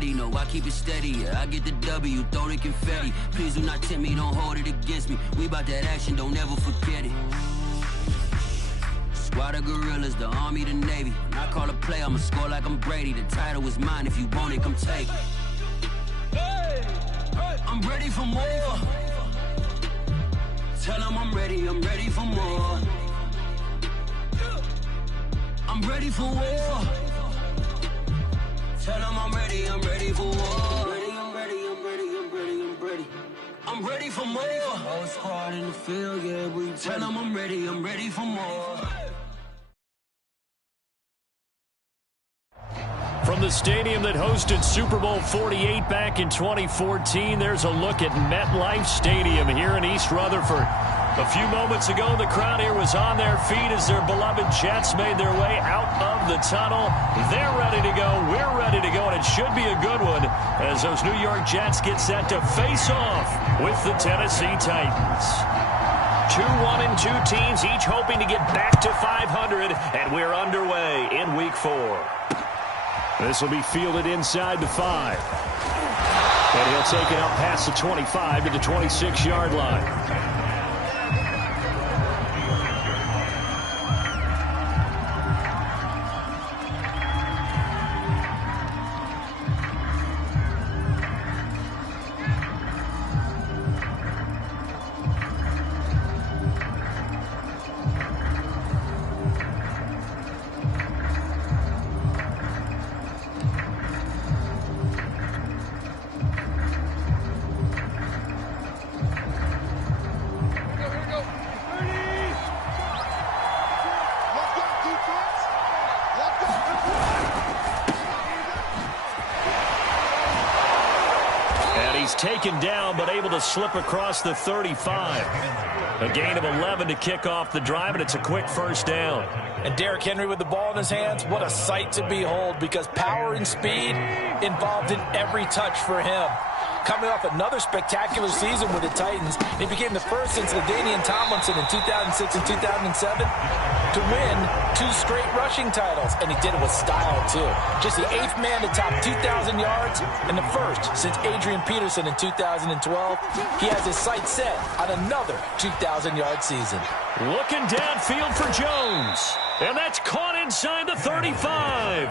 ready. No, I keep it steady. Yeah, I get the W, throw the confetti. Please do not tempt me, don't hold it against me. We about that action, don't ever forget it. Squad of gorillas, the army, the navy. When I call a play, I'ma score like I'm Brady. The title is mine, if you want it, come take it. I'm ready for more. Tell them I'm ready for more. I'm ready for war. Tell them I'm ready for war. I'm ready for more. Whole squad in the field, yeah, we tell them I'm ready for more. From the stadium that hosted Super Bowl 48 back in 2014, there's a look at MetLife Stadium here in East Rutherford. A few moments ago, the crowd here was on their feet as their beloved Jets made their way out of the tunnel. They're ready to go. We're ready to go, and it should be a good one as those New York Jets get set to face off with the Tennessee Titans. 2-1-2 teams, each hoping to get back to 500, and we're underway in Week 4. This will be fielded inside the 5. And he'll take it out past the 25 to the 26-yard line. Taken down, but able to slip across the 35. A gain of 11 to kick off the drive, and it's a quick first down. And Derrick Henry with the ball in his hands, what a sight to behold, because power and speed involved in every touch for him. Coming off another spectacular season with the Titans, he became the first since LaDainian Tomlinson in 2006 and 2007 to win 2 straight rushing titles, and he did it with style, too. Just the 8th man to top 2,000 yards and the first since Adrian Peterson in 2012. He has his sights set on another 2,000-yard season. Looking downfield for Jones, and that's caught inside the 35.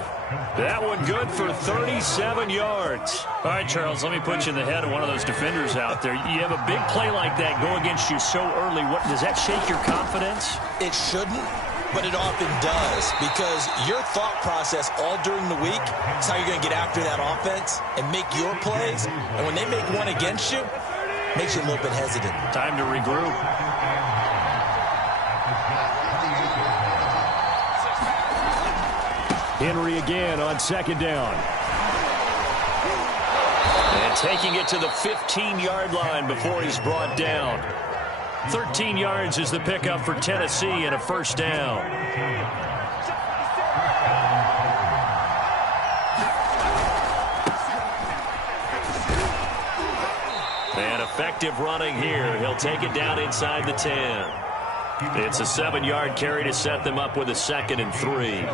That one good for 37 yards. All right, Charles, let me put you in the head of one of those defenders out there. You have a big play like that go against you so early. What does that shake your confidence? It shouldn't, but it often does, because your thought process all during the week is how you're going to get after that offense and make your plays. And when they make one against you, it makes you a little bit hesitant. Time to regroup. Henry again on second down. And taking it to the 15-yard line before he's brought down. 13 yards is the pickup for Tennessee and a first down. And effective running here. He'll take it down inside the 10. It's a 7-yard carry to set them up with a 2nd and 3.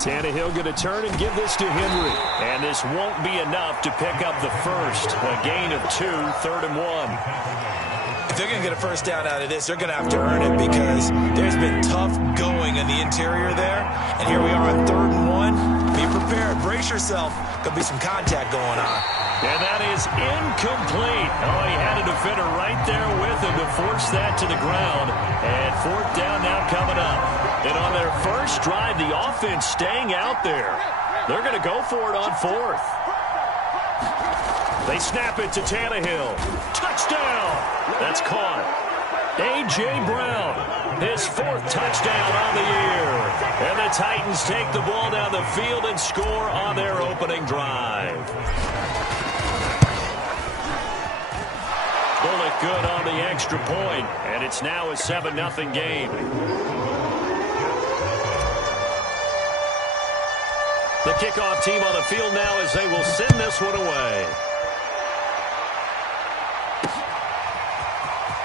Tannehill going to turn and give this to Henry. And this won't be enough to pick up the first. A gain of 2, 3rd and 1. If they're going to get a first down out of this, they're going to have to earn it, because there's been tough going in the interior there. And here we are on 3rd and 1. Be prepared. Brace yourself. There'll be some contact going on. And that is incomplete. Oh, he had a defender right there with him to force that to the ground. And 4th down now coming up. And on their first drive, the offense staying out there. They're going to go for it on 4th. They snap it to Tannehill. Touchdown! That's caught. A.J. Brown, his 4th touchdown on the year. And the Titans take the ball down the field and score on their opening drive. Bullock good on the extra point, and it's now a 7-0 game. The kickoff team on the field now as they will send this one away.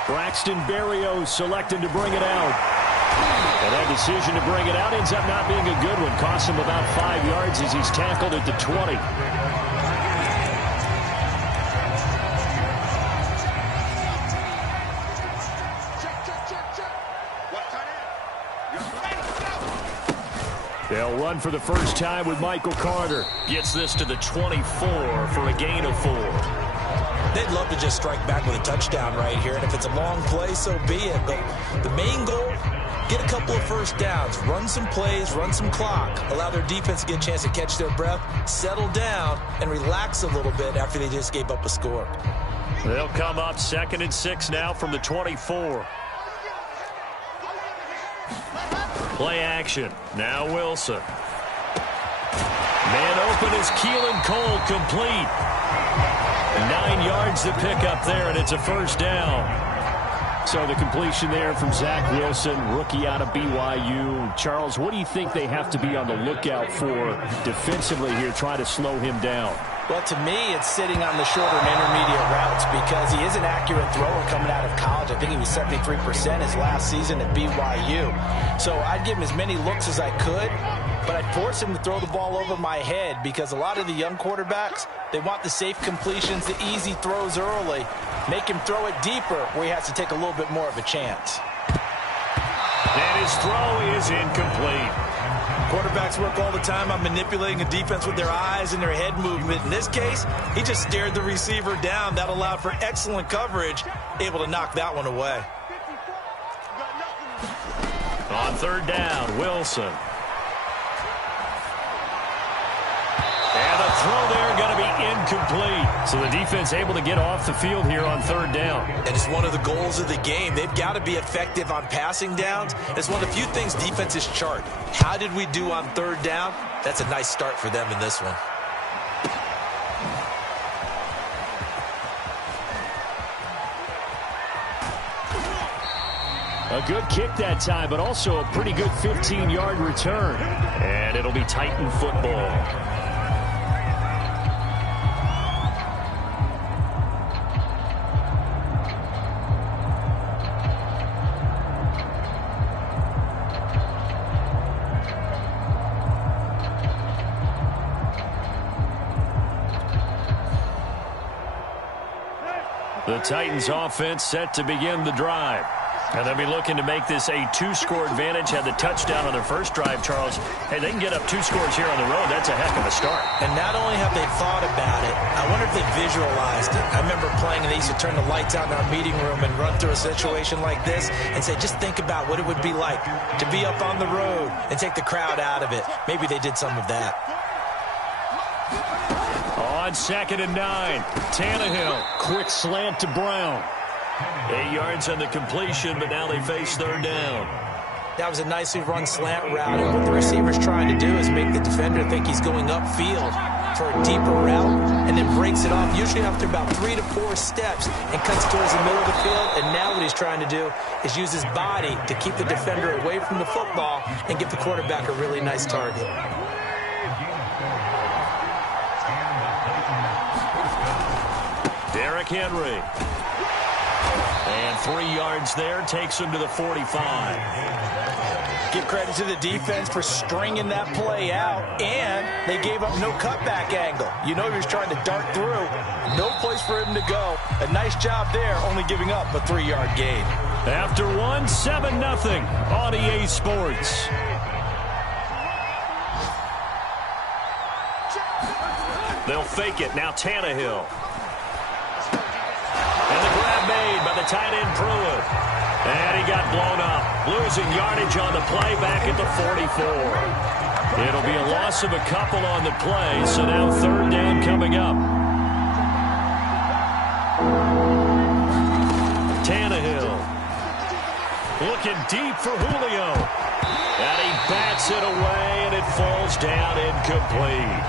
Braxton Berrios selected to bring it out. And that decision to bring it out ends up not being a good one. Costs him about 5 yards as he's tackled at the 20. They'll run for the first time with Michael Carter. Gets this to the 24 for a gain of 4. They'd love to just strike back with a touchdown right here, and if it's a long play, so be it. But the main goal, get a couple of first downs, run some plays, run some clock, allow their defense to get a chance to catch their breath, settle down, and relax a little bit after they just gave up a score. They'll come up 2nd and 6 now from the 24. Play action. Now Wilson. Man open is Keelan Cole, complete. 9 yards to pick up there, and it's a first down. So the completion there from Zach Wilson, rookie out of BYU. Charles, what do you think they have to be on the lookout for defensively here, trying to slow him down? Well, to me, it's sitting on the shorter and intermediate routes because he is an accurate thrower coming out of college. I think he was 73% his last season at BYU. So I'd give him as many looks as I could, but I'd force him to throw the ball over my head because a lot of the young quarterbacks, they want the safe completions, the easy throws early. Make him throw it deeper where he has to take a little bit more of a chance. And his throw is incomplete. Quarterbacks work all the time on manipulating a defense with their eyes and their head movement. In this case, he just stared the receiver down. That allowed for excellent coverage, able to knock that one away. On 3rd down, Wilson. And the throw there going to be incomplete. So the defense able to get off the field here on 3rd down. And it's one of the goals of the game. They've got to be effective on passing downs. It's one of the few things defenses chart. How did we do on 3rd down? That's a nice start for them in this one. A good kick that time, but also a pretty good 15-yard return. And it'll be Titan football. The Titans offense set to begin the drive. And they'll be looking to make this a 2-score advantage. Had the touchdown on their first drive, Charles. Hey, they can get up 2 scores here on the road. That's a heck of a start. And not only have they thought about it, I wonder if they visualized it. I remember playing, and they used to turn the lights out in our meeting room and run through a situation like this and say, just think about what it would be like to be up on the road and take the crowd out of it. Maybe they did some of that. On 2nd and 9, Tannehill. Quick slant to Brown. 8 yards on the completion, but now they face 3rd down. That was a nicely run slant route, and what the receiver's trying to do is make the defender think he's going upfield for a deeper route, and then breaks it off, usually after about 3 to 4 steps, and cuts towards the middle of the field. And now what he's trying to do is use his body to keep the defender away from the football and give the quarterback a really nice target. Derrick Henry. And 3 yards there, takes him to the 45. Give credit to the defense for stringing that play out, and they gave up no cutback angle. You know he was trying to dart through. No place for him to go. A nice job there, only giving up a 3-yard gain. After 1, 7-0 on EA Sports. They'll fake it. Now Tannehill. And the grab made by the tight end Pruitt. And he got blown up. Losing yardage on the play back at the 44. It'll be a loss of a couple on the play, so now 3rd down coming up. Tannehill. Looking deep for Julio. And he bats it away, and it falls down incomplete.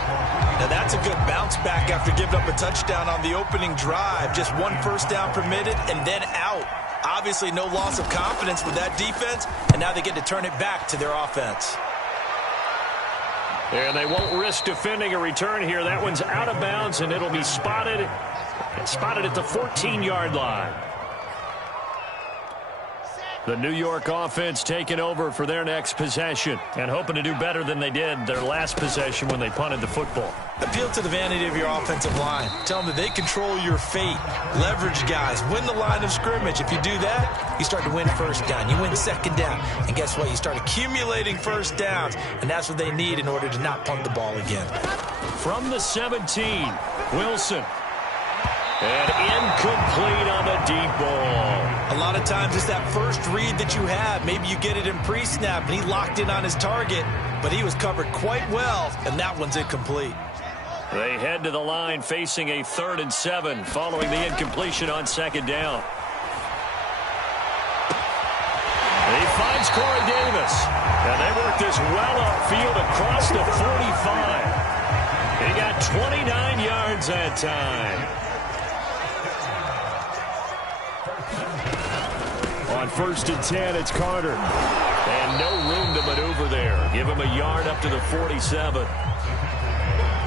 Now that's a good bounce back after giving up a touchdown on the opening drive. Just 1 first down permitted and then out. Obviously no loss of confidence with that defense, and now they get to turn it back to their offense. And they won't risk defending a return here. That one's out of bounds, and it'll be spotted at the 14-yard line. The New York offense taking over for their next possession and hoping to do better than they did their last possession when they punted the football. Appeal to the vanity of your offensive line. Tell them that they control your fate. Leverage guys. Win the line of scrimmage. If you do that, you start to win first down. You win second down. And guess what? You start accumulating first downs. And that's what they need in order to not punt the ball again. From the 17, Wilson. And incomplete on the deep ball. A lot of times it's that first read that you have. Maybe you get it in pre-snap, and he locked in on his target, but he was covered quite well, and that one's incomplete. They head to the line facing a 3rd and 7 following the incompletion on second down. He finds Corey Davis, and they work this well upfield across the 45. He got 29 yards that time. On 1st and 10, it's Carter. And no room to maneuver there. Give him a yard up to the 47.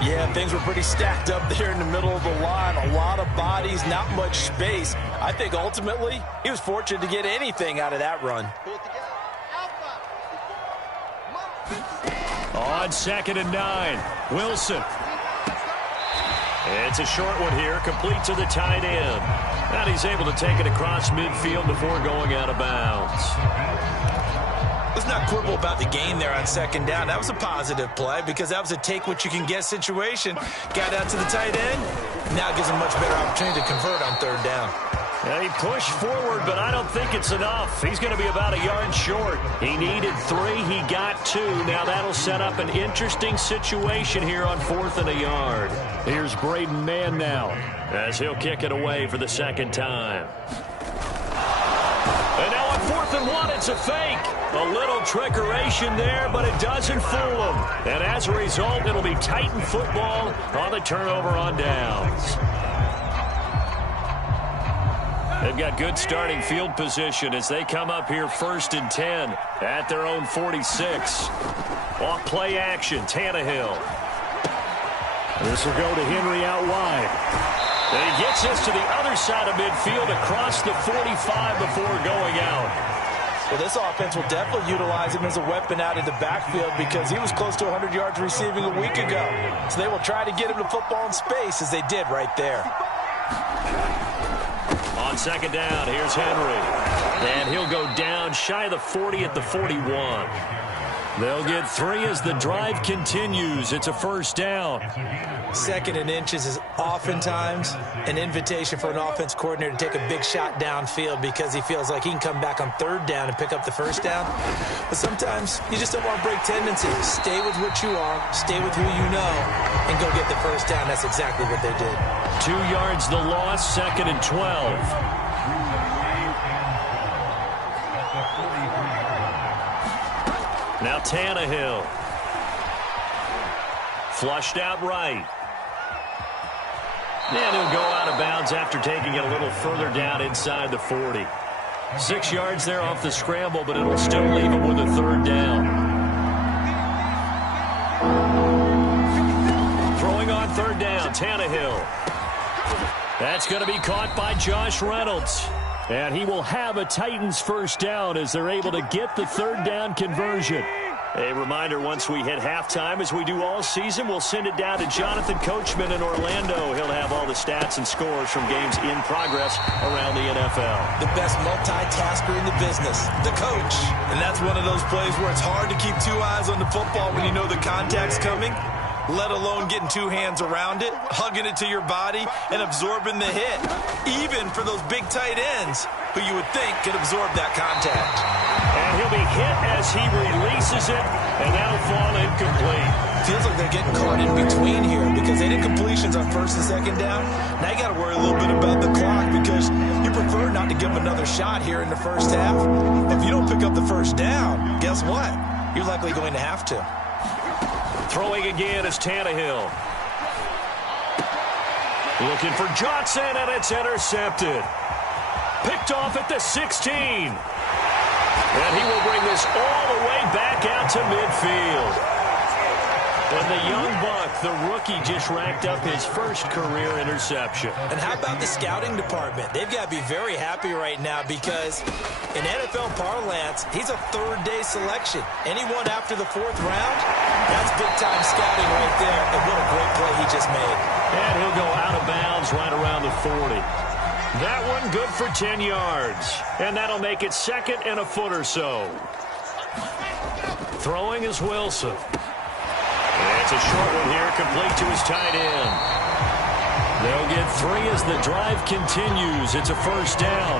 Yeah, things were pretty stacked up there in the middle of the line. A lot of bodies, not much space. I think ultimately he was fortunate to get anything out of that run. On 2nd and 9, Wilson. It's a short one here, complete to the tight end. And he's able to take it across midfield before going out of bounds. Let's not quibble about the gain there on second down. That was a positive play because that was a take-what-you-can-get situation. Got out to the tight end. Now gives him a much better opportunity to convert on 3rd down. Yeah, he pushed forward, but I don't think it's enough. He's going to be about a yard short. He needed 3. He got 2. Now that'll set up an interesting situation here on 4th and a yard. Here's Braden Mann now as he'll kick it away for the 2nd time. And now on 4th and 1, it's a fake. A little trickeration there, but it doesn't fool him. And as a result, it'll be Titan football on the turnover on downs. They've got good starting field position as they come up here 1st and 10 at their own 46. Off play action, Tannehill. This will go to Henry out wide. And he gets this to the other side of midfield across the 45 before going out. Well, this offense will definitely utilize him as a weapon out of the backfield because he was close to 100 yards receiving a week ago. So they will try to get him the football in space as they did right there. On 2nd down, here's Henry. And he'll go down shy of the 40 at the 41. They'll get 3 as the drive continues. It's a 1st down. 2nd and inches is oftentimes an invitation for an offense coordinator to take a big shot downfield because he feels like he can come back on 3rd down and pick up the 1st down. But sometimes you just don't want to break tendencies. Stay with what you are, stay with who you know, and go get the 1st down. That's exactly what they did. 2 yards the loss, 2nd and 12. Now Tannehill. Flushed out right. And he'll go out of bounds after taking it a little further down inside the 40. 6 yards there off the scramble, but it'll still leave him with a 3rd down. Throwing on 3rd down, Tannehill. That's going to be caught by Josh Reynolds. And he will have a Titans 1st down as they're able to get the 3rd down conversion. A reminder, once we hit halftime, as we do all season, we'll send it down to Jonathan Coachman in Orlando. He'll have all the stats and scores from games in progress around the NFL. The best multitasker in the business, the coach. And that's one of those plays where it's hard to keep 2 eyes on the football when you know the contact's coming, let alone getting 2 hands around it, hugging it to your body, and absorbing the hit. Even for those big tight ends who you would think could absorb that contact. And he'll be hit as he releases it, and that'll fall incomplete. Feels like they're getting caught in between here because they did completions on 1st and 2nd down. Now you got to worry a little bit about the clock because you prefer not to give them another shot here in the 1st half. If you don't pick up the 1st down, guess what? You're likely going to have to. Throwing again is Tannehill. Looking for Johnson, and it's intercepted. Picked off at the 16. And he will bring this all the way back out to midfield. And the young buck, the rookie, just racked up his first career interception. And how about the scouting department? They've got to be very happy right now because in NFL parlance, he's a third-day selection. Anyone after the fourth round, that's big-time scouting right there. And what a great play he just made. And he'll go out of bounds right around the 40. That one good for 10 yards. And that'll make it second and a foot or so. Throwing is Wilson. It's a short one here, complete to his tight end. They'll get 3 as the drive continues. It's a first down.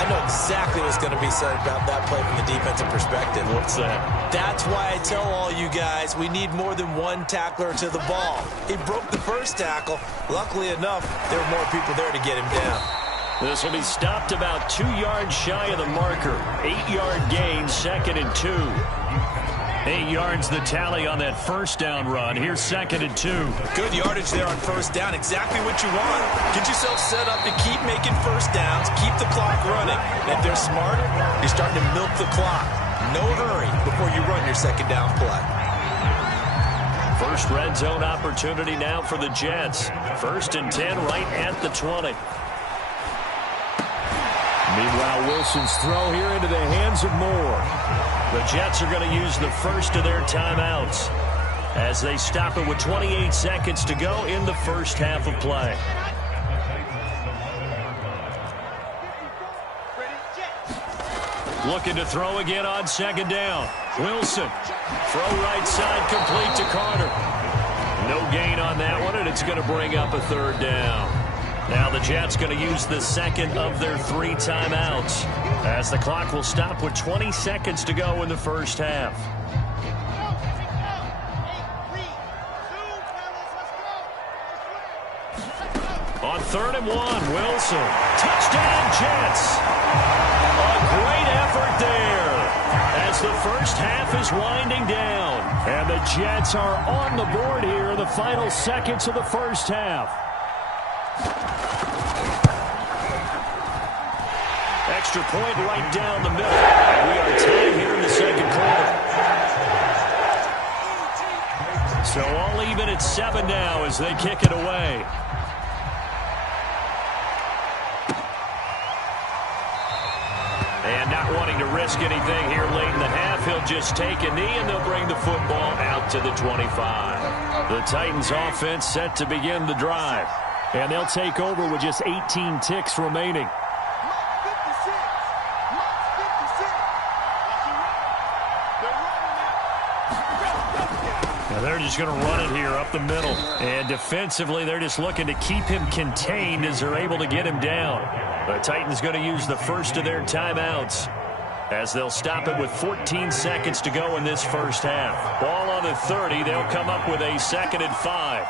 I know exactly what's going to be said about that play from the defensive perspective. What's that? That's why I tell all you guys we need more than one tackler to the ball. He broke the first tackle. Luckily enough, there were more people there to get him down. This will be stopped about 2 yards shy of the marker. 8-yard gain, second and 2. 8 yards the tally on that first down run. Here's second and 2. Good yardage there on first down. Exactly what you want. Get yourself set up to keep making first downs, keep the clock running. And if they're smart, you're starting to milk the clock. No hurry before you run your second down play. First red zone opportunity now for the Jets. First and 10 right at the 20. Meanwhile, Wilson's throw here into the hands of Moore. The Jets are going to use the first of their timeouts as they stop it with 28 seconds to go in the first half of play. Looking to throw again on second down. Wilson. Throw right side complete to Carter. No gain on that one, and it's going to bring up a third down. Now the Jets going to use the second of their 3 timeouts as the clock will stop with 20 seconds to go in the first half. On 3rd and 1, Wilson. Touchdown, Jets. A great effort there as the first half is winding down. And the Jets are on the board here in the final seconds of the first half. Extra point right down the middle. We are tied here in the second quarter. So all even at 7 now as they kick it away. And not wanting to risk anything here late in the half, he'll just take a knee and they'll bring the football out to the 25. The Titans offense set to begin the drive. And they'll take over with just 18 ticks remaining. They're just going to run it here up the middle. And defensively, they're just looking to keep him contained as they're able to get him down. The Titans going to use the first of their timeouts as they'll stop it with 14 seconds to go in this first half. Ball on the 30. They'll come up with a 2nd and 5.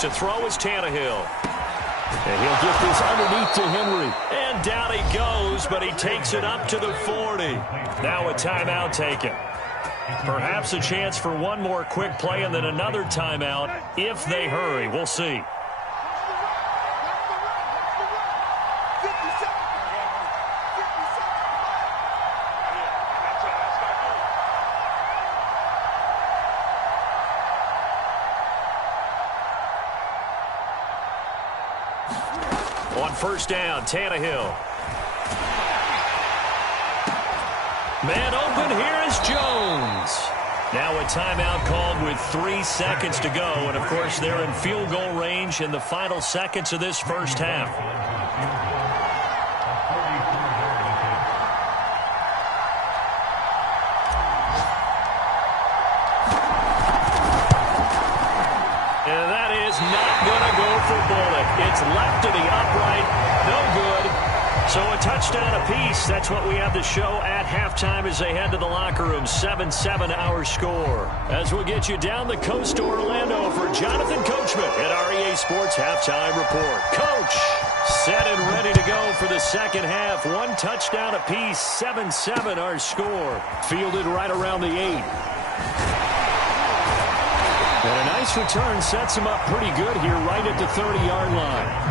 To throw is Tannehill. And he'll get this underneath to Henry. And down he goes, but he takes it up to the 40. Now a timeout taken. Perhaps a chance for one more quick play and then another timeout if they hurry. We'll see. On first down, Tannehill. Man open, here is Jones. Now a timeout called with 3 seconds to go. And, of course, they're in field goal range in the final seconds of this first half. And that is not going to go for Bullock. It's left to the upright. No good. So a touchdown apiece. That's what we have to show at halftime as they head to the locker room. 7-7 our score. As we'll get you down the coast to Orlando for Jonathan Coachman at our EA Sports Halftime Report. Coach, set and ready to go for the second half. 1 touchdown apiece. 7-7 our score. Fielded right around the 8. And a nice return sets him up pretty good here right at the 30-yard line.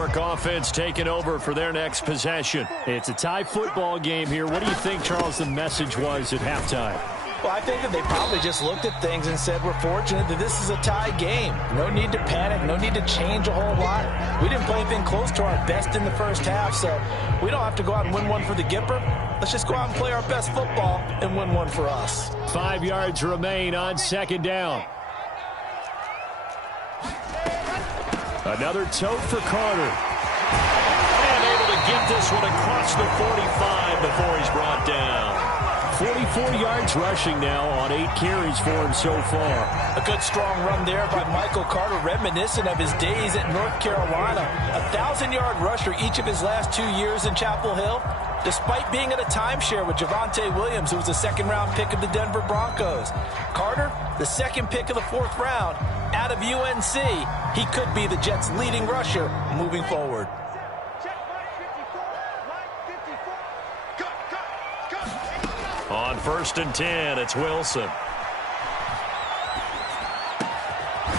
York offense taking over for their next possession. It's a tie football game here. What do you think, Charles, the message was at halftime? Well, I think that they probably just looked at things and said, we're fortunate that this is a tie game. No need to panic. No need to change a whole lot. We didn't play anything close to our best in the first half, so we don't have to go out and win one for the Gipper. Let's just go out and play our best football and win one for us. 5 yards remain on second down. Another tote for Carter. And able to get this one across the 45 before he's brought down. 44 yards rushing now on 8 carries for him so far. A good strong run there by Michael Carter, reminiscent of his days at North Carolina. A 1,000-yard rusher each of his last 2 years in Chapel Hill, despite being in a timeshare with Javonte Williams, who was a second-round pick of the Denver Broncos. Carter, the second pick of the 4th round, out of UNC. He could be the Jets' leading rusher moving forward. On 1st and 10, it's Wilson.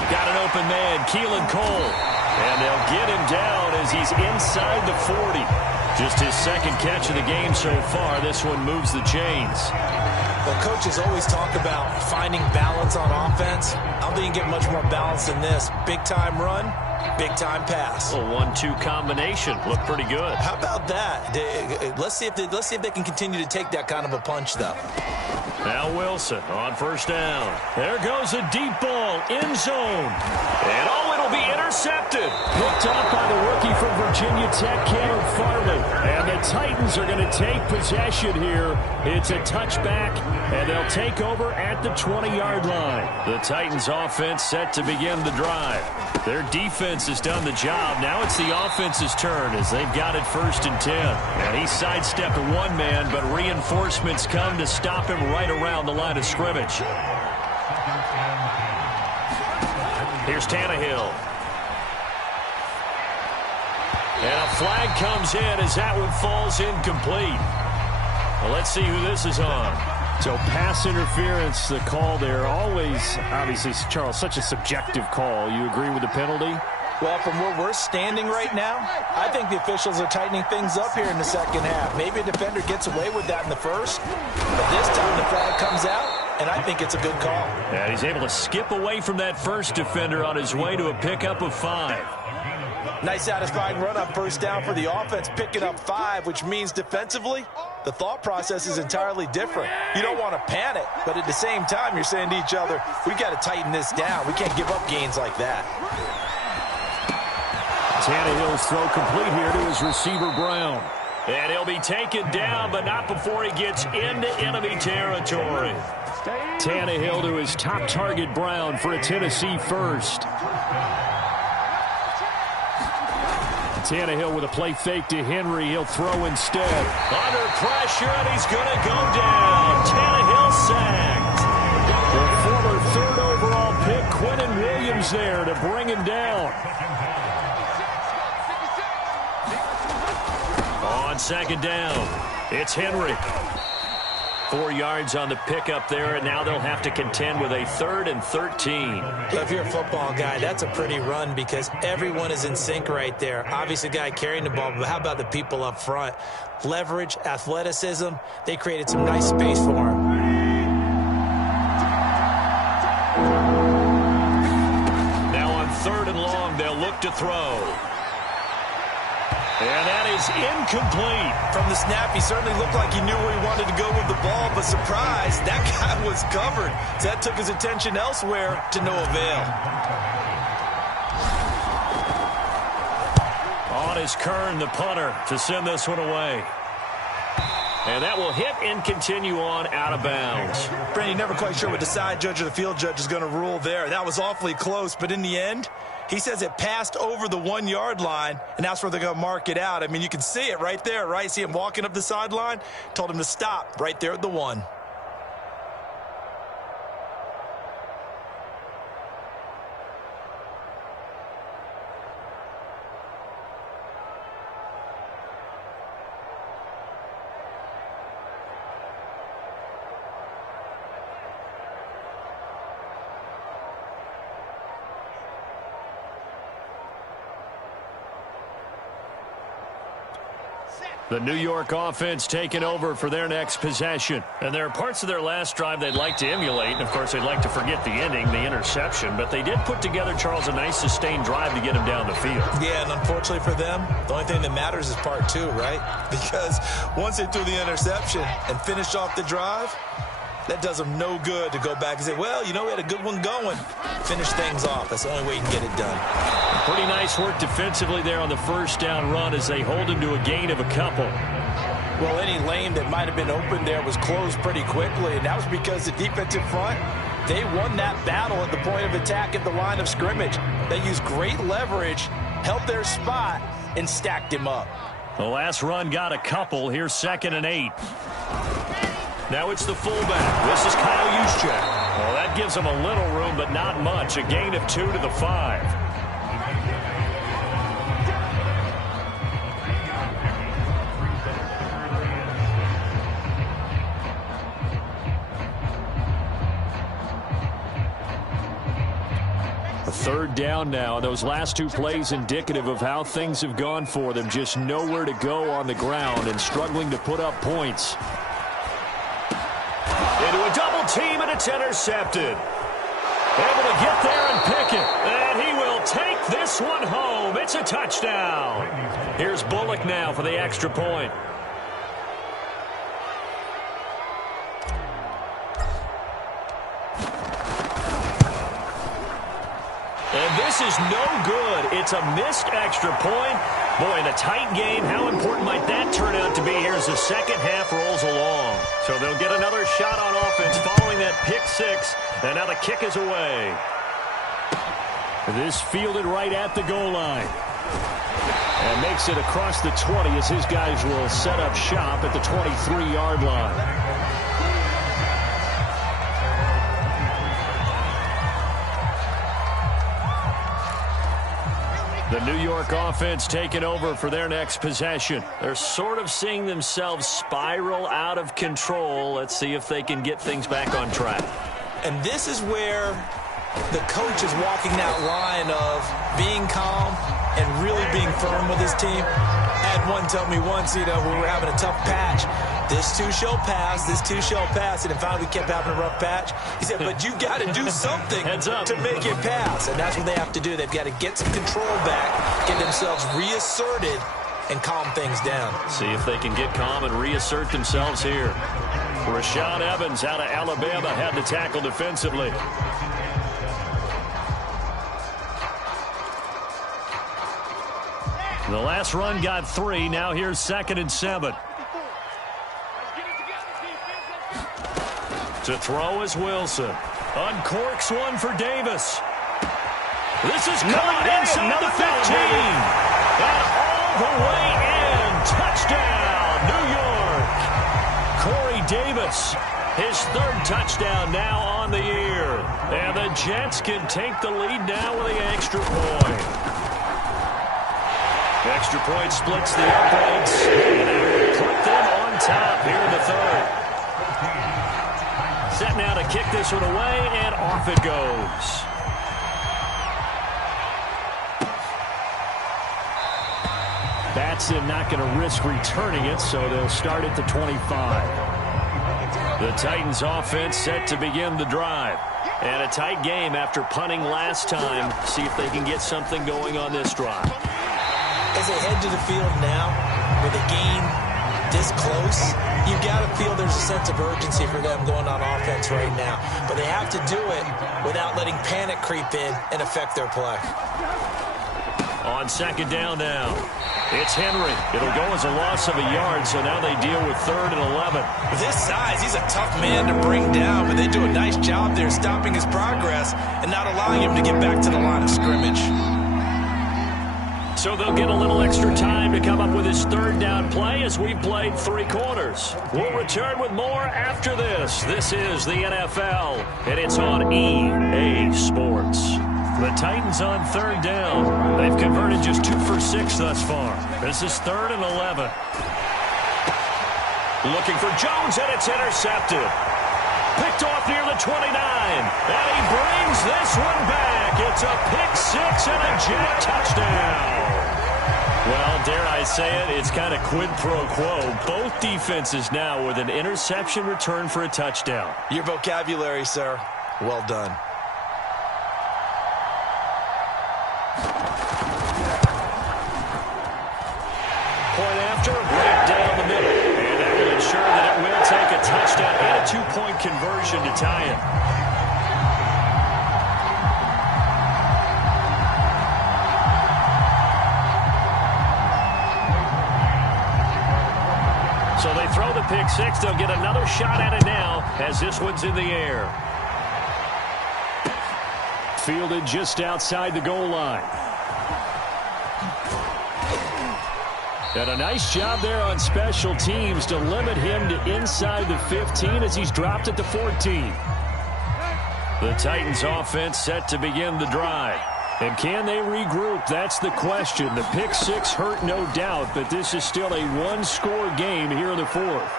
Got an open man, Keelan Cole. And they'll get him down as he's inside the 40. Just his second catch of the game so far. This one moves the chains. Well, coaches always talk about finding balance on offense. I don't think you can get much more balance than this. Big-time run, big-time pass. A 1-2 combination. Looked pretty good. How about that? Let's see if they can continue to take that kind of a punch, though. Now Wilson on 1st down. There goes a deep ball, end zone. And it'll be intercepted. Picked off by the rookie from Virginia Tech, Caleb Farley. And the Titans are going to take possession here. It's a touchback, and they'll take over at the 20-yard line. The Titans offense set to begin the drive. Their defense has done the job. Now it's the offense's turn as they've got it 1st and 10. And he sidestepped one man, but reinforcements come to stop him right around the line of scrimmage. Here's Tannehill. And a flag comes in as that one falls incomplete. Well, let's see who this is on. So pass interference, the call there. Always, obviously, Charles, such a subjective call. You agree with the penalty? Well, from where we're standing right now, I think the officials are tightening things up here in the second half. Maybe a defender gets away with that in the first, but this time the flag comes out, and I think it's a good call. And he's able to skip away from that first defender on his way to a pickup of 5. Nice satisfying run on 1st down for the offense, picking up 5, which means defensively, the thought process is entirely different. You don't want to panic, but at the same time, you're saying to each other, we've got to tighten this down. We can't give up gains like that. Tannehill's throw complete here to his receiver, Brown. And he'll be taken down, but not before he gets into enemy territory. Tannehill to his top target, Brown, for a Tennessee first. Tannehill with a play fake to Henry. He'll throw instead. Under pressure, and he's going to go down. Tannehill sacked. The former 3rd overall pick, Quinnen Williams, there to bring him down. On 2nd down, it's Henry. 4 yards on the pickup there, and now they'll have to contend with a 3rd and 13. If you're a football guy, that's a pretty run because everyone is in sync right there. Obviously, the guy carrying the ball, but how about the people up front? Leverage, athleticism, they created some nice space for him. Now on 3rd and long, they'll look to throw. And that is incomplete. From the snap, he certainly looked like he knew where he wanted to go with the ball, but surprise, that guy was covered. So that took his attention elsewhere to no avail. On is Kern, the punter, to send this one away. And that will hit and continue on out of bounds. Brandon, never quite sure what the side judge or the field judge is going to rule there. That was awfully close, but in the end, he says it passed over the 1-yard line, and that's where they're going to mark it out. I mean, you can see it right there, right? See him walking up the sideline? Told him to stop right there at the 1. The New York offense taking over for their next possession. And there are parts of their last drive they'd like to emulate. And, of course, they'd like to forget the ending, the interception. But they did put together, Charles, a nice sustained drive to get him down the field. Yeah, and unfortunately for them, the only thing that matters is part two, right? Because once they threw the interception and finished off the drive, that does them no good to go back and say, well, you know, we had a good one going. Finish things off. That's the only way you can get it done. Pretty nice work defensively there on the first down run as they hold him to a gain of a couple. Well, any lane that might have been open there was closed pretty quickly, and that was because the defensive front, they won that battle at the point of attack at the line of scrimmage. They used great leverage, held their spot, and stacked him up. The last run got a couple. Here's 2nd and 8. Now it's the fullback. This is Kyle Juszczyk. Well, that gives him a little room, but not much. A gain of 2 to the 5. A 3rd down now. Those last 2 plays indicative of how things have gone for them. Just nowhere to go on the ground and struggling to put up points. Into a double team, and it's intercepted. Able to get there and pick it. And he will take this one home. It's a touchdown. Here's Bullock now for the extra point. And this is no good. It's a missed extra point. Boy, in a tight game, how important might that turn out to be here as the second half rolls along? So they'll get another shot on offense following that pick 6, and now the kick is away. This fielded right at the goal line. And makes it across the 20 as his guys will set up shop at the 23-yard line. The New York offense taking over for their next possession. They're sort of seeing themselves spiral out of control. Let's see if they can get things back on track. And this is where the coach is walking that line of being calm and really being firm with his team. I had one tell me once, you know, when we were having a tough patch, this too shall pass, this too shall pass. And finally we kept having a rough patch. He said, but you got to do something to make it pass. And that's what they have to do. They've got to get some control back, get themselves reasserted, and calm things down. See if they can get calm and reassert themselves here. Rashaan Evans out of Alabama had the tackle defensively. The last run got 3. Now here's 2nd and 7. To throw is Wilson. Uncorks one for Davis. This is caught inside the 15. And all the way in. Touchdown, New York. Corey Davis, his 3rd touchdown now on the year. And the Jets can take the lead now with the extra point. Extra point splits the uprights. And it will put them on top here in the 3rd. Set now to kick this one away, and off it goes. Batson not going to risk returning it, so they'll start at the 25. The Titans offense set to begin the drive. And a tight game after punting last time. See if they can get something going on this drive. As they head to the field now, with a game this close, you've got to feel there's a sense of urgency for them going on offense right now. But they have to do it without letting panic creep in and affect their play. On 2nd down now, it's Henry. It'll go as a loss of a yard, so now they deal with 3rd and 11. With his size, he's a tough man to bring down, but they do a nice job there stopping his progress and not allowing him to get back to the line of scrimmage. So they'll get a little extra time to come up with his 3rd down play as we've played 3 quarters. We'll return with more after this. This is the NFL, and it's on EA Sports. The Titans on 3rd down. They've converted just 2 for 6 thus far. This is 3rd and 11. Looking for Jones, and it's intercepted. Picked off near the 29. And he brings this one back. It's a pick 6 and a Jet touchdown. Well, dare I say it, it's kind of quid pro quo. Both defenses now with an interception return for a touchdown. Your vocabulary, sir. Well done. Point after, right down the middle. And that will ensure that it will take a touchdown and a two-point conversion to tie it. So they throw the pick six. They'll get another shot at it now as this one's in the air. Fielded just outside the goal line. And a nice job there on special teams to limit him to inside the 15 as he's dropped it to 14. The Titans offense set to begin the drive. And can they regroup? That's the question. The pick six hurt, no doubt, but this is still a one-score game here in the fourth.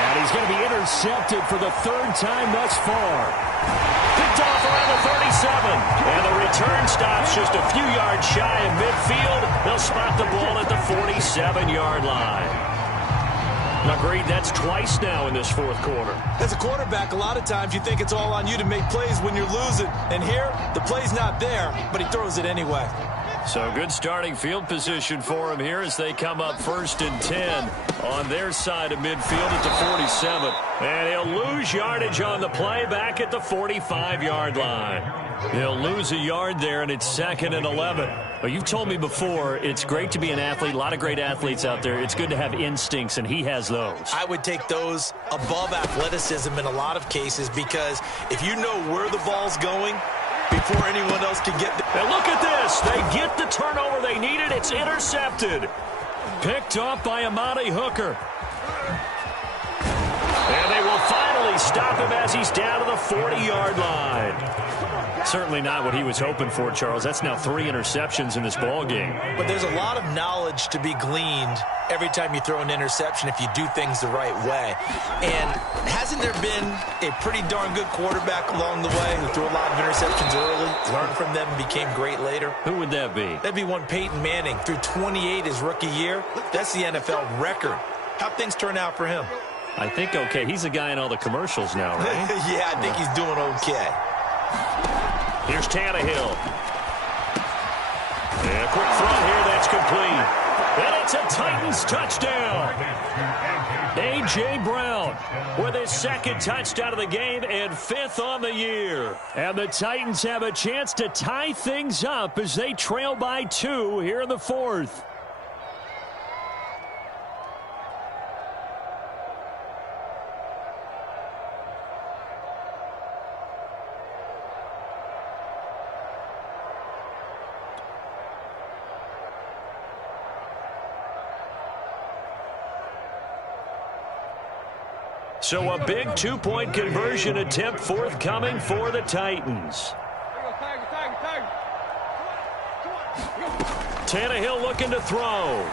And he's going to be intercepted for the third time thus far. Picked off around the 37. And the return stops just a few yards shy of midfield. They'll spot the ball at the 47-yard line. Agreed, that's twice now in this fourth quarter. As a quarterback, a lot of times you think it's all on you to make plays when you're losing. And here, the play's not there, but he throws it anyway. So good starting field position for him here as they come up 1st and 10 on their side of midfield at the 47. And he'll lose yardage on the play back at the 45-yard line. He'll lose a yard there, and it's 2nd and 11. Well, you've told me before, it's great to be an athlete. A lot of great athletes out there. It's good to have instincts, and he has those. I would take those above athleticism in a lot of cases because if you know where the ball's going before anyone else can get there. And look at this. They get the turnover they needed. It's intercepted. Picked off by Amani Hooker. And they will finally stop him as he's down to the 40-yard line. Certainly not what he was hoping for, Charles. That's now 3 interceptions in this ball game. But there's a lot of knowledge to be gleaned every time you throw an interception if you do things the right way. And hasn't there been a pretty darn good quarterback along the way who threw a lot of interceptions early, learned from them, and became great later? Who would that be? That'd be one Peyton Manning. Threw 28 his rookie year. That's the NFL record. How'd things turn out for him? I think okay. He's a guy in all the commercials now, right? Yeah, I think he's doing okay. Here's Tannehill. And a quick throw here that's complete. And it's a Titans touchdown. A.J. Brown with his 2nd touchdown of the game and 5th on the year. And the Titans have a chance to tie things up as they trail by 2 here in the 4th. So a big 2-point conversion attempt forthcoming for the Titans. Tannehill looking to throw.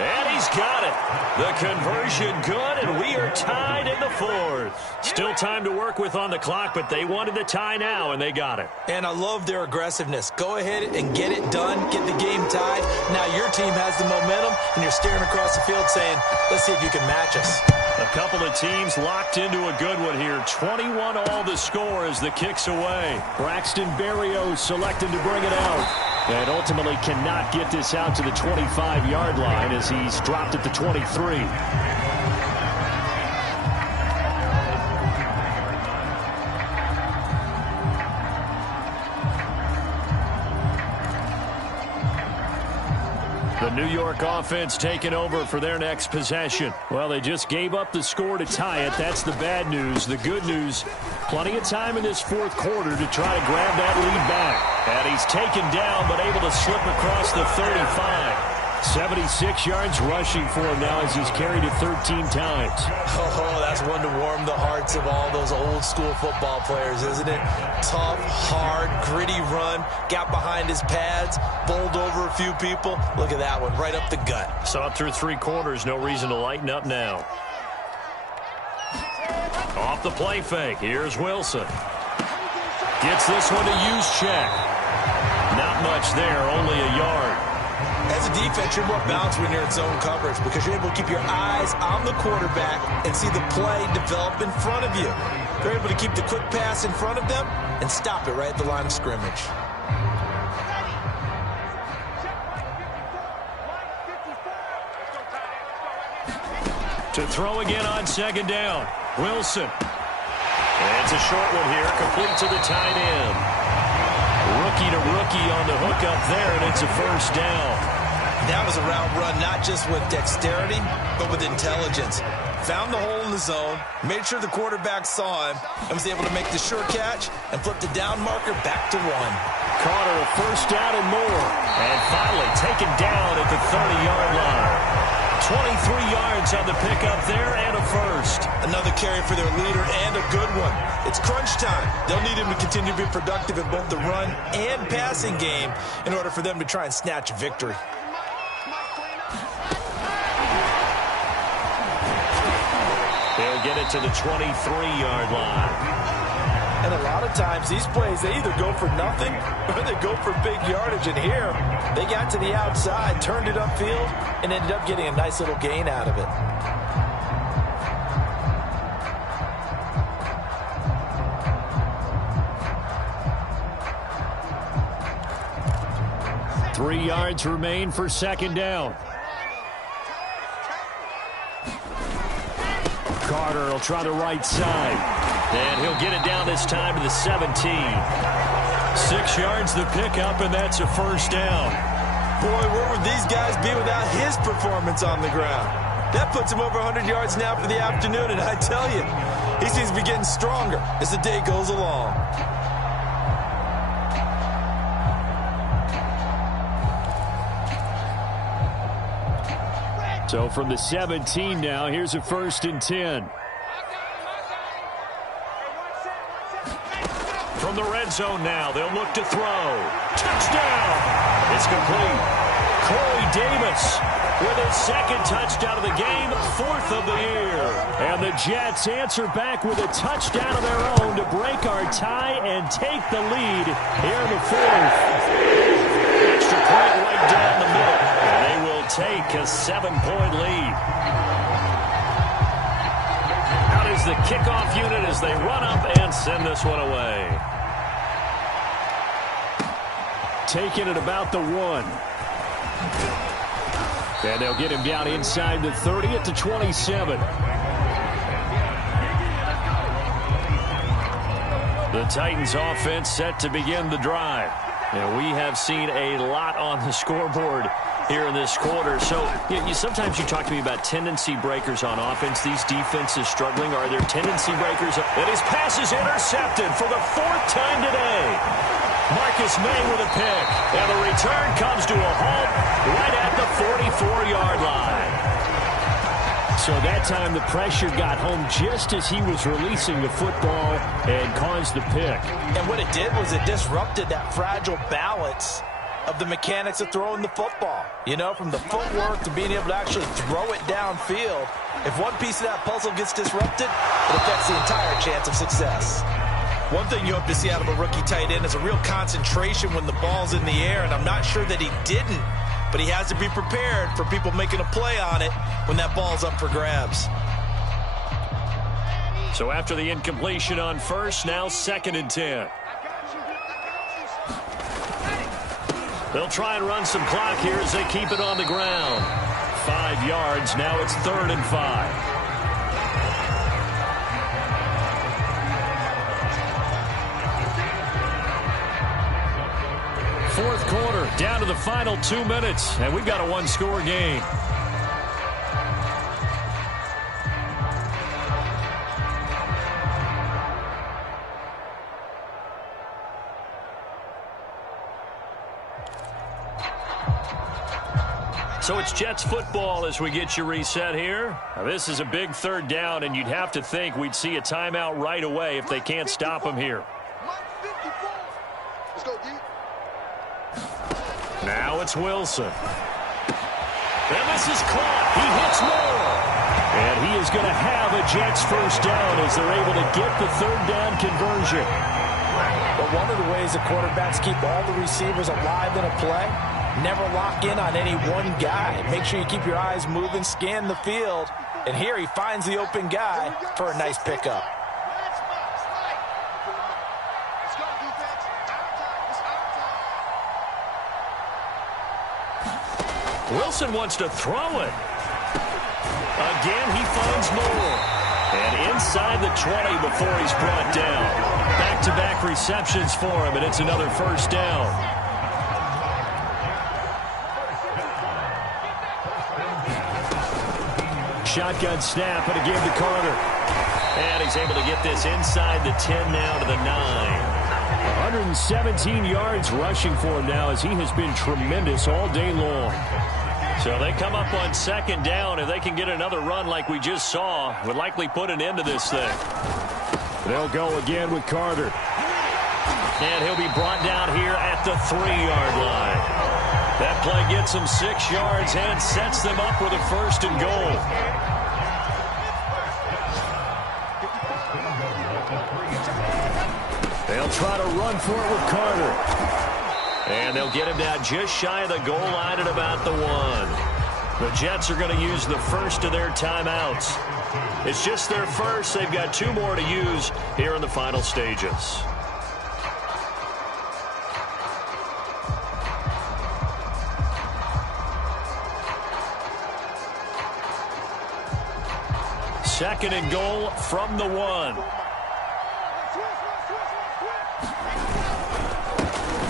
And he's got it. The conversion good, and we are tied in the 4th. Still time to work with on the clock, but they wanted the tie now, and they got it. And I love their aggressiveness. Go ahead and get it done. Get the game tied. Now your team has the momentum, and you're staring across the field saying, let's see if you can match us. A couple of teams locked into a good one here. 21 all the score as the kick's away. Braxton Berrios selected to bring it out. And ultimately cannot get this out to the 25-yard line as he's dropped at the 23. The New York offense taking over for their next possession. Well, they just gave up the score to tie it. That's the bad news. The good news, plenty of time in this 4th quarter to try to grab that lead back. And he's taken down but able to slip across the 35. 76 yards rushing for him now as he's carried it 13 times. Oh, that's one to warm the hearts of all those old school football players, isn't it? Tough, hard, gritty run. Got behind his pads, bowled over a few people. Look at that one, right up the gut. Saw it through 3 quarters. No reason to lighten up now. Off the play fake. Here's Wilson. Gets this one to use check. Not much there, only a yard. As a defense, you're more balanced when you're in zone coverage because you're able to keep your eyes on the quarterback and see the play develop in front of you. They're able to keep the quick pass in front of them and stop it right at the line of scrimmage. To throw again on second down. Wilson. And it's a short one here, complete to the tight end. Rookie to rookie on the hook up there, and it's a first down. That was a route run, not just with dexterity, but with intelligence. Found the hole in the zone, made sure the quarterback saw him, and was able to make the sure catch and flip the down marker back to 1. Carter, a first down and more. And finally taken down at the 30-yard line. 23 yards on the pickup there and a first. Another carry for their leader and a good one. It's crunch time. They'll need him to continue to be productive in both the run and passing game in order for them to try and snatch a victory. They'll get it to the 23-yard line. And a lot of times these plays, they either go for nothing or they go for big yardage. And here, they got to the outside, turned it upfield, and ended up getting a nice little gain out of it. Three yards remain for second down. Carter will try the right side. And he'll get it down this time to the 17. 6 yards the pickup, and that's a first down. Boy, where would these guys be without his performance on the ground? That puts him over 100 yards now for the afternoon, and I tell you, he seems to be getting stronger as the day goes along. So from the 17 now, here's a 1st and 10. From the red zone now, they'll look to throw. Touchdown! It's complete. Corey Davis with his second touchdown of the game, 4th of the year. And the Jets answer back with a touchdown of their own to break our tie and take the lead here in the 4th. Extra point right down the middle. And they will take a 7-point lead. Out is the kickoff unit as they run up and send this one away. Taking it about the 1. And they'll get him down inside the 30 at the 27. The Titans offense set to begin the drive. And we have seen a lot on the scoreboard here in this quarter. So sometimes you talk to me about tendency breakers on offense. These defenses struggling. Are there tendency breakers? And his pass is intercepted for the 4th time today. Marcus May with a pick. And the return comes to a halt right at the 44-yard line. So that time the pressure got home just as he was releasing the football and caused the pick. And what it did was it disrupted that fragile balance of the mechanics of throwing the football. You know, from the footwork to being able to actually throw it downfield. If one piece of that puzzle gets disrupted, it affects the entire chance of success. One thing you hope to see out of a rookie tight end is a real concentration when the ball's in the air, and I'm not sure that he didn't, but he has to be prepared for people making a play on it when that ball's up for grabs. So after the incompletion on first, now 2nd and 10. They'll try and run some clock here as they keep it on the ground. 5 yards, now it's 3rd and 5. Fourth quarter, down to the final 2 minutes, and we've got a one-score game. So it's Jets football as we get you reset here. Now this is a big 3rd down, and you'd have to think we'd see a timeout right away if they can't stop them here. Now it's Wilson. And this is caught. He hits Moore. And he is going to have a Jets first down as they're able to get the 3rd down conversion. But one of the ways the quarterbacks keep all the receivers alive in a play. Never lock in on any one guy. Make sure you keep your eyes moving, scan the field. And here he finds the open guy for a nice pickup. Wilson wants to throw it. Again, he finds Moore. And inside the 20 before he's brought down. Back-to-back receptions for him, and it's another first down. Shotgun snap, and a give to Carter. And he's able to get this inside the 10 now to the 9. 117 yards rushing for him now as he has been tremendous all day long. So they come up on second down. If they can get another run like we just saw, would likely put an end to this thing. They'll go again with Carter. And he'll be brought down here at the 3-yard line. That play gets him 6 yards and sets them up with a first and goal. They'll try to run for it with Carter. And they'll get him down just shy of the goal line at about the 1. The Jets are going to use the first of their timeouts. It's just their first. They've got 2 more to use here in the final stages. Second and goal from the 1.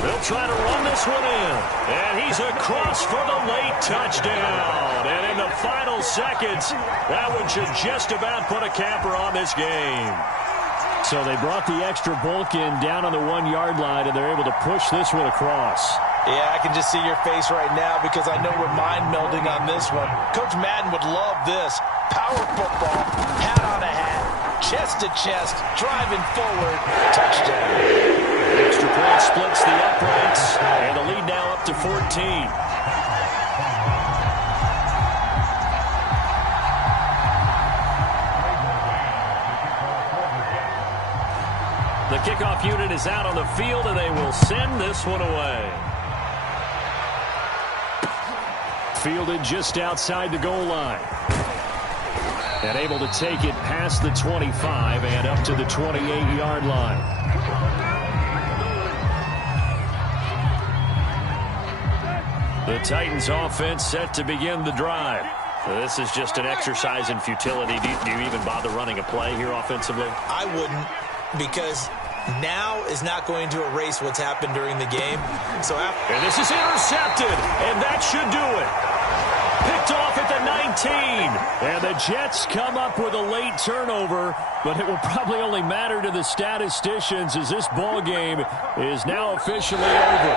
They'll try to run this one in. And he's across for the late touchdown. And in the final seconds, that one should just about put a capper on this game. So they brought the extra bulk in down on the 1-yard line, and they're able to push this one across. Yeah, I can just see your face right now because I know we're mind melding on this one. Coach Madden would love this. Power football, hat on a hat, chest to chest, driving forward, touchdown. Extra point splits the uprights, and the lead now up to 14. The kickoff unit is out on the field, and they will send this one away. Fielded just outside the goal line. And able to take it past the 25 and up to the 28-yard line. The Titans offense set to begin the drive. So this is just an exercise in futility. Do you even bother running a play here offensively? I wouldn't, because now is not going to erase what's happened during the game. And this is intercepted, and that should do it. Picked off at the 19. And the Jets come up with a late turnover, but it will probably only matter to the statisticians as this ball game is now officially over.